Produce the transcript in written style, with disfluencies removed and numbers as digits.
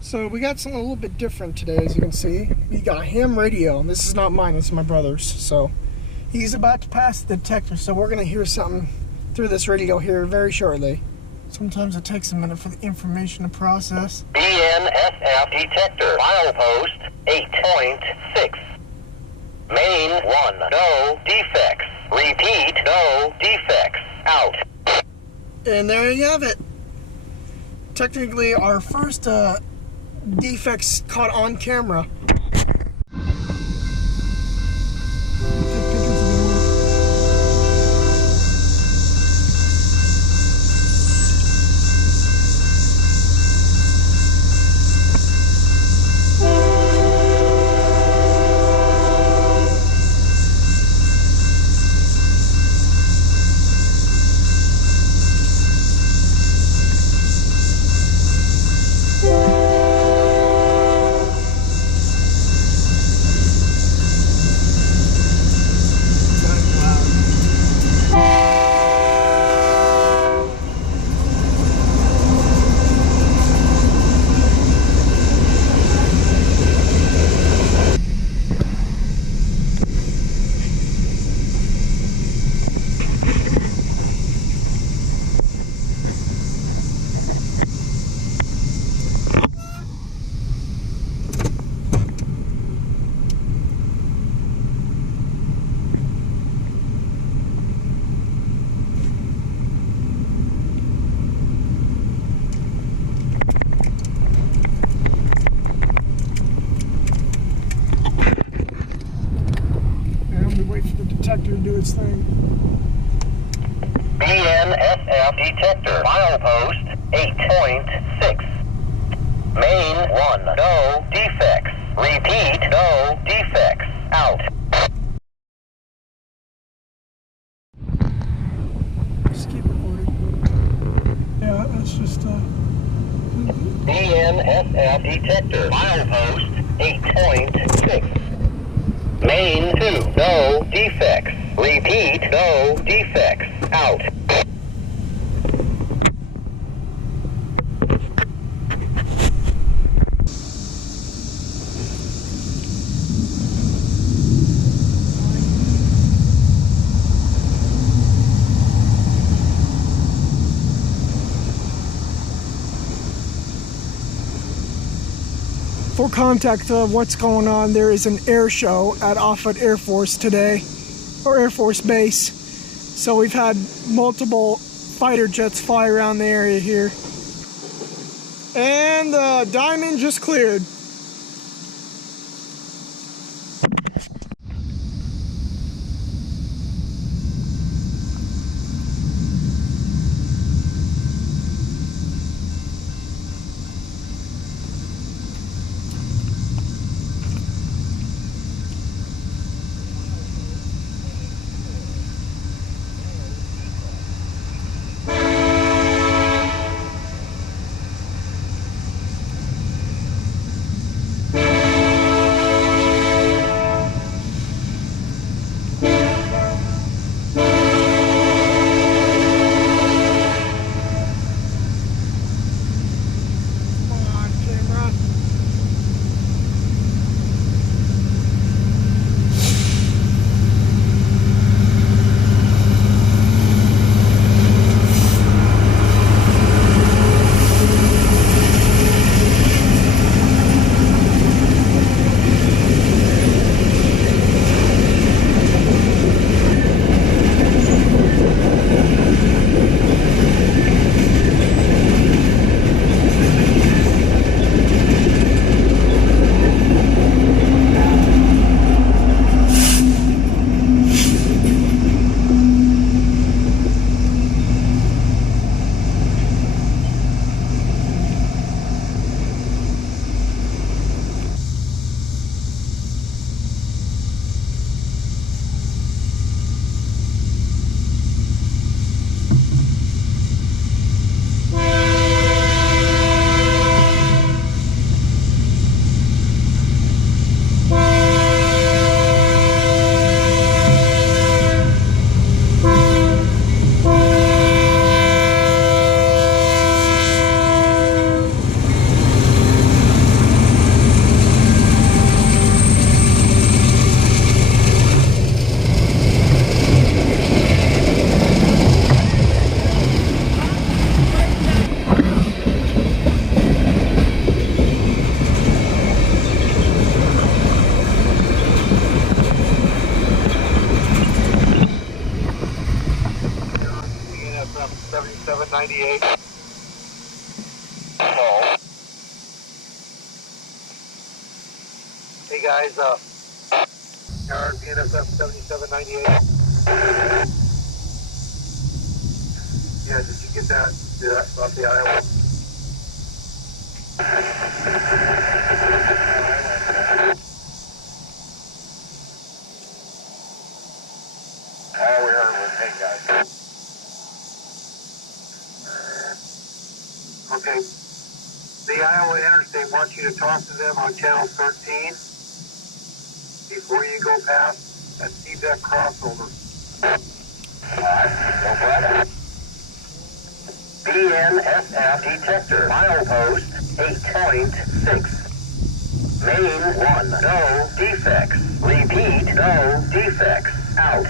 So we got something a little bit different today, as you can see. We got ham radio, and this is not mine, it's my brother's. So he's about to pass the detector, so we're gonna hear something through this radio here very shortly. Sometimes it takes a minute for the information to process. BNSF detector, milepost 8.6. Main 1, no defects. Repeat, no defects. Out. And there you have it. Technically our first defects caught on camera. Wait for the detector to do its thing. BNSF detector, milepost 8.6. Main 1, no defects. Repeat, no defects. Out. Just keep recording. Yeah, that's just BNSF detector, milepost 8.6. Main 2, no defects. Repeat, no defects. Out. For context of what's going on, there is an air show at Offutt Air Force today, or Air Force Base. So we've had multiple fighter jets fly around the area here. And the diamond just cleared. 7798. Call. Hey guys, RPNSF 7798. Yeah, did you get that? Yeah, off the Iowa. All we heard was, hey guys. Okay. The Iowa Interstate wants you to talk to them on channel 13 before you go past that Defect crossover. Alright, no problem. BNSF detector, milepost 8.6. Main 1, no defects. Repeat, no defects. Out.